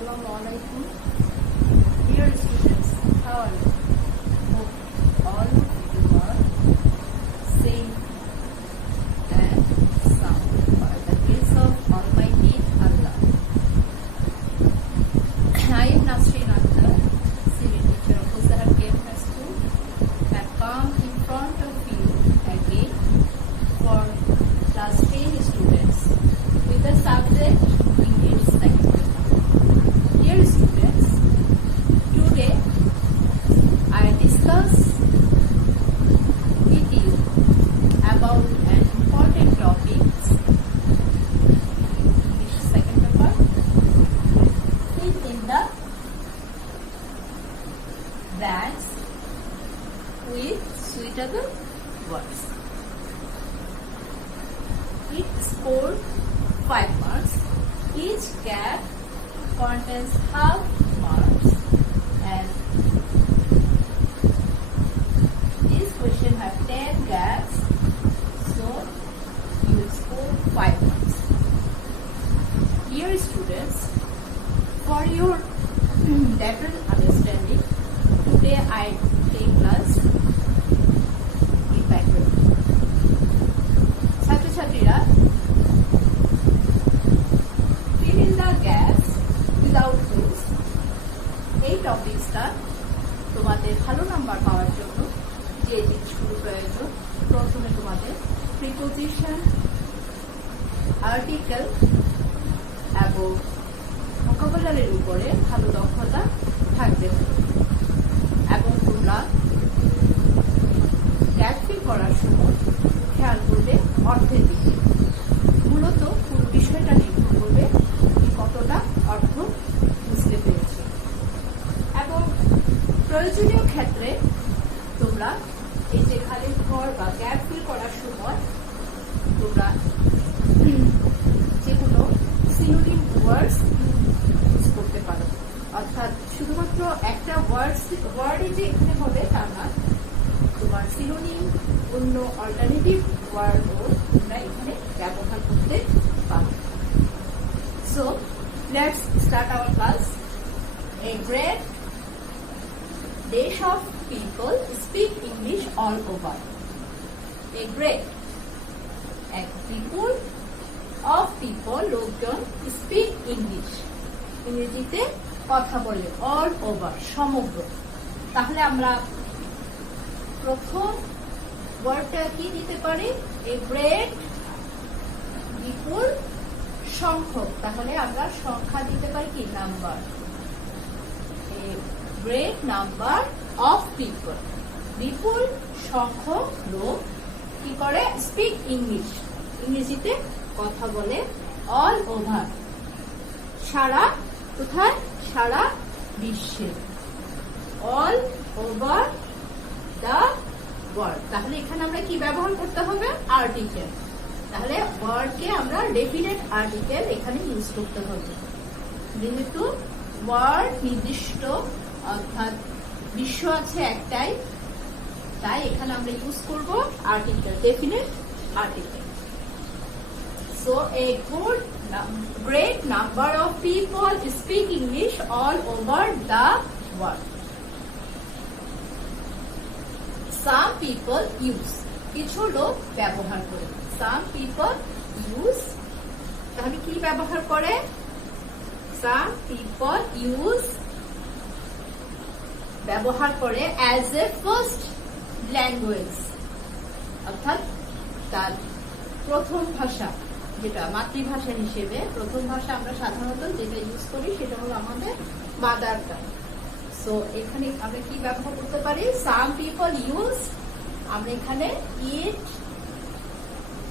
Assalamualaikum. Dear students, how are you? Hope all of you are safe and sound by the grace of Almighty Allah. I am Nasreen Akhtar, senior teacher of Hussahat KM School, and come in front of you again for class 10 students with the subject English second. Dear students, today I discuss with you about an important topic, English second number, fill in the blanks with suitable words. It scored 5 marks. Each gap contains half marks, and this question have 10 gaps, so you will score 5 marks. Dear students, for your better understanding, today I take class in background. ছাত্রছাত্রীরা fill in the gaps without clues এই টপিকসটা তোমাদের ভালো নাম্বার পাওয়ার জন্য যে জিনিসগুলো প্রয়োজন, প্রথমে তোমাদের প্রিপোজিশন, আর্টিকেল এবং ভোকাবুলারির উপরে ভালো দক্ষতা থাকবে এবং তোমরা গ্যাপ ফিল করার সময় খেয়াল করবে অর্থের দিকে। মূলত পুরো বিষয়টা নির্ভর করবে কতটা অর্থ বুঝতে পেরেছে, এবং প্রয়োজনীয় ক্ষেত্রে তোমরা এই যে খালি ঘর বা গ্যাপ ফিল করার সময় তোমরা যে কোনো সিনোনিম ওয়ার্ডস ইউজ করতে পারো। অর্থাৎ শুধুমাত্র একটা ওয়ার্ডে যে এখানে হবে তা না, তোমার সিনোনিম অন্য অল্টারনেটিভ ওয়ার্ডও তোমরা এখানে ব্যবহার করতে পারো। So, let's start our class. A great dash of people speak English all over. A great people of people লোকজন speak English. ইংরেজিতে কথা বলে all over, সমগ্র। তাহলে আমরা প্রথম ওয়ার্ডটা কি দিতে পারি? A great people সংখ্যক, তাহলে আমরা সংখ্যা দিতে পারি কি? Number. A great number of people, বিপুল সংখ্যক লোক কি করে? স্পিক ইংলিশ, ইংরেজিতে কথা বলে অল ওভার, সারা কোথায়? সারা বিশ্বে, অল ওভার দ্য ওয়ার্ল্ড। তাহলে এখানে আমরা কি ব্যবহার করতে হবে? আর্টিকেল। তাহলে ওয়ার্ডকে আমরা ডেফিনেট আর্টিকেল এখানে ইউজ করতে হবে, যেহেতু ওয়ার্ড নির্দিষ্ট, অর্থাৎ বিশ্ব আছে একটাই, তাই এখানে আমরা ইউজ করব article, definite article. So A great number of people speak English all over the world. Some people use, কিছু লোক ব্যবহার করে। Some people use, তাহলে কি ব্যবহার করে? Some people use ব্যবহার করে as a first language, অর্থাৎ তার প্রথম ভাষা, যেটা মাতৃভাষা হিসেবে প্রথম ভাষা আমরা সাধারণত যেটা ইউজ করি সেটা হলো আমাদের মাদার টাং। সো এখানে আমরা কি ব্যবহার করতে পারি? Some people use, আমরা এখানে it,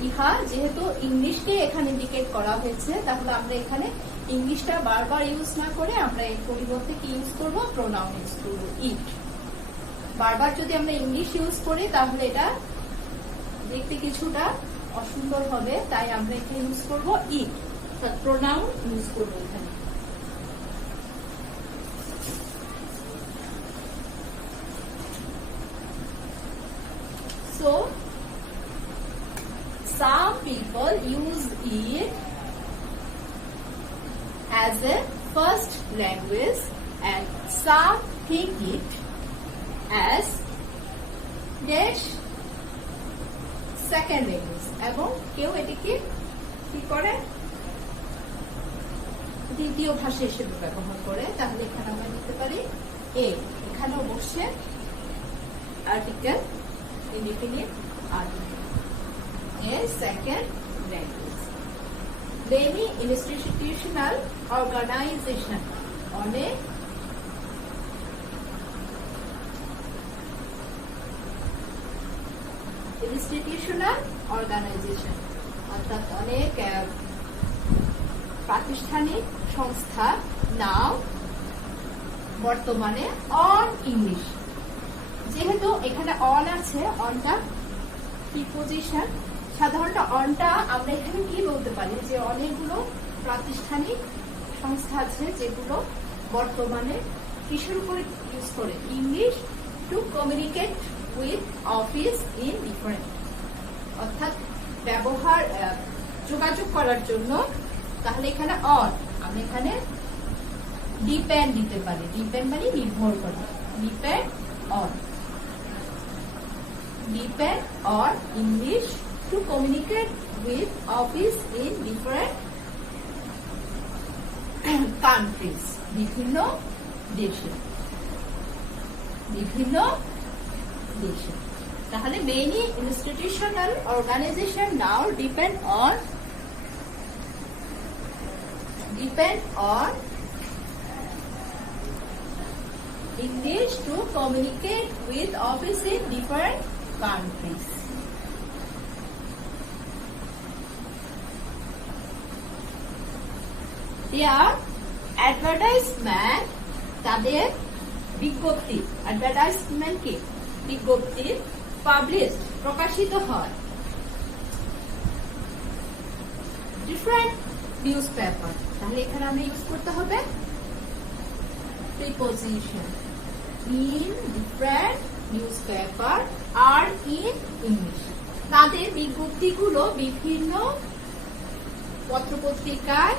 ইহা, যেহেতু ইংলিশকে এখানে ইন্ডিকেট করা হয়েছে, তাহলে আমরা এখানে ইংলিশটা বারবার ইউজ না করে আমরা এর পরিবর্তে কি ইউজ করব? প্রোনাউন ইউজ করব, ইট। বারবার যদি আমরা ইংলিশ ইউজ করি তাহলে এটা দেখতে কিছুটা অসুন্দর হবে, তাই আমরা এখানে ইউজ করব ইট, অর্থাৎ প্রোনাউন ইউজ করব এখানে। So, some people use it as a first language and some think it as dash second language এবং কেউ এটিকে কি করে দ্বিতীয় ভাষা হিসেবে ব্যবহার করে। তাহলে এখানে আমরা নিতে পারি এ, এখানেও বসছে article indefinite article, a second language. Many institutional organization, অনেক ইনস্টিটিউশনাল অর্গানাইজেশন অর্থাৎ অনেক প্রাতিষ্ঠানিক সংস্থা নাও বর্তমানে অন ইংলিশ। যেহেতু এখানে অন আছে, অনটা প্রিপোজিশন, সাধারণত অনটা আমরা এখানে কি বলতে পারি যে অনেকগুলো প্রাতিষ্ঠানিক সংস্থা আছে যেগুলো বর্তমানে কিসের উপরে ইউজ করে, English to communicate with office in different, অর্থাৎ ব্যবহার যোগাযোগ করার জন্য। তাহলে এখানে অন, আমরা এখানে ডিপেন্ড দিতে পারি, ডিপেন্ড মানে নির্ভর করা, depend on, depend on English to communicate with office in different countries, বিভিন্ন দেশে, বিভিন্ন দেশে। তাহলে many institutional organization now depend on English to communicate with office in different countries. Their advertisement, তাদের বিজ্ঞপ্তি, অ্যাডভার্টাইজমেন্ট কি বিজ্ঞপ্তি, পাবলিশ প্রকাশিত হয় ডিফারেন্ট নিউজ পেপার। তাহলে এখানে আমরা ইউজ করতে হবে preposition, in different news paper আর ইন ইংলিশ। তাদের বিজ্ঞপ্তিগুলো বিভিন্ন পত্রপত্রিকায়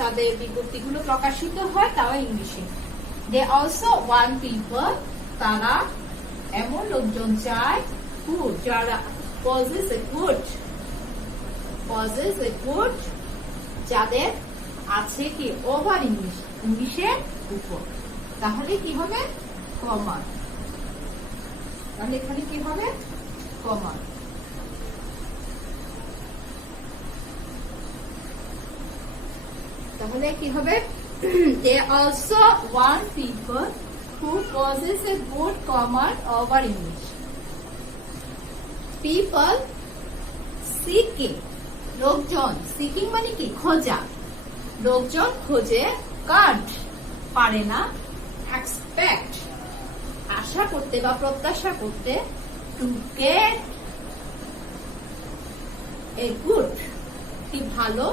তাদের বিজ্ঞপ্তিগুলো প্রকাশিত হয়, তাও ইংলিশে। দে অলসো ওয়ান পিপল, তারা এমন লোকজন চায় হু, যারা পজেস এ গুড, যাদের আছে কি ওভার ইংলিশ, ইংলিশের উপর। তাহলে কি হবে কমন, তাহলে এখানে কি হবে কমন। তাহলে কি হবে they also want people who possess a good command over English. People seeking, লোকজন seeking মানে কি খোঁজা, লোকজন খোঁজে, can't পারে না, expect আশা করতে বা প্রত্যাশা করতে, to get a good কি ভালো,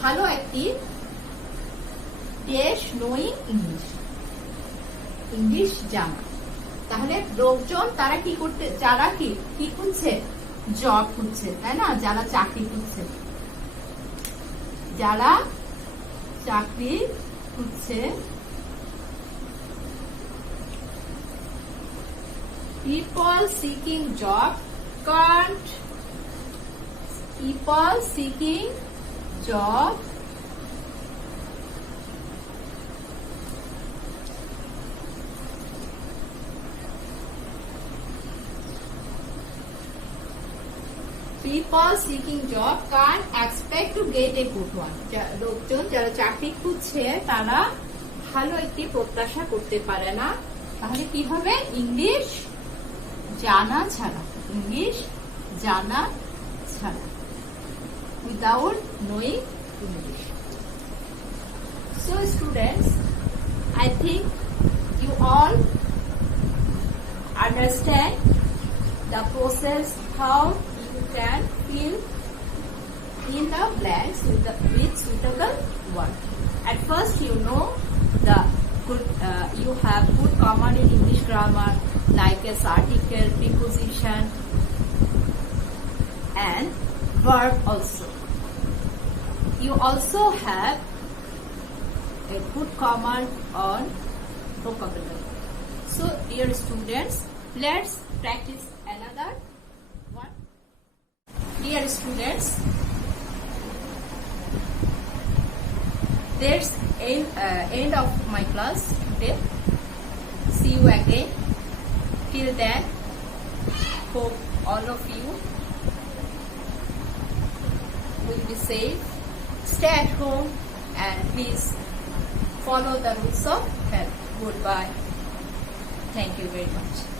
ভালো একটি দেশ নোয়িং ইংলিশ, ইংলিশ জানা। তাহলে লোকজন তারা কি করতে, যারা কি খুঁজছে, জব খুঁজছে, তাই না, যারা চাকরি খুঁজছে, যারা চাকরি খুঁজছে, people seeking job can't, people seeking job people seeking job can't expect to get a good one. লোকজন যারা চাকরি খুঁজছে তারা ভালো একটি প্রত্যাশা করতে পারে না। তাহলে কি হবে ইংলিশ জানা ছাড়া, ইংলিশ জানা ছাড়া, without knowing English. So students, I think you all understand the process how you can fill in the blanks with suitable word. At first you know the good, you have good command in English grammar like as article, preposition and verb also. You also have a good command on vocabulary. So, dear students, let's practice another one. Dear students, that's end of my class today. See you again. Till then, hope all of you will be safe. Stay at home and please follow the rules of health. Goodbye. Thank you very much.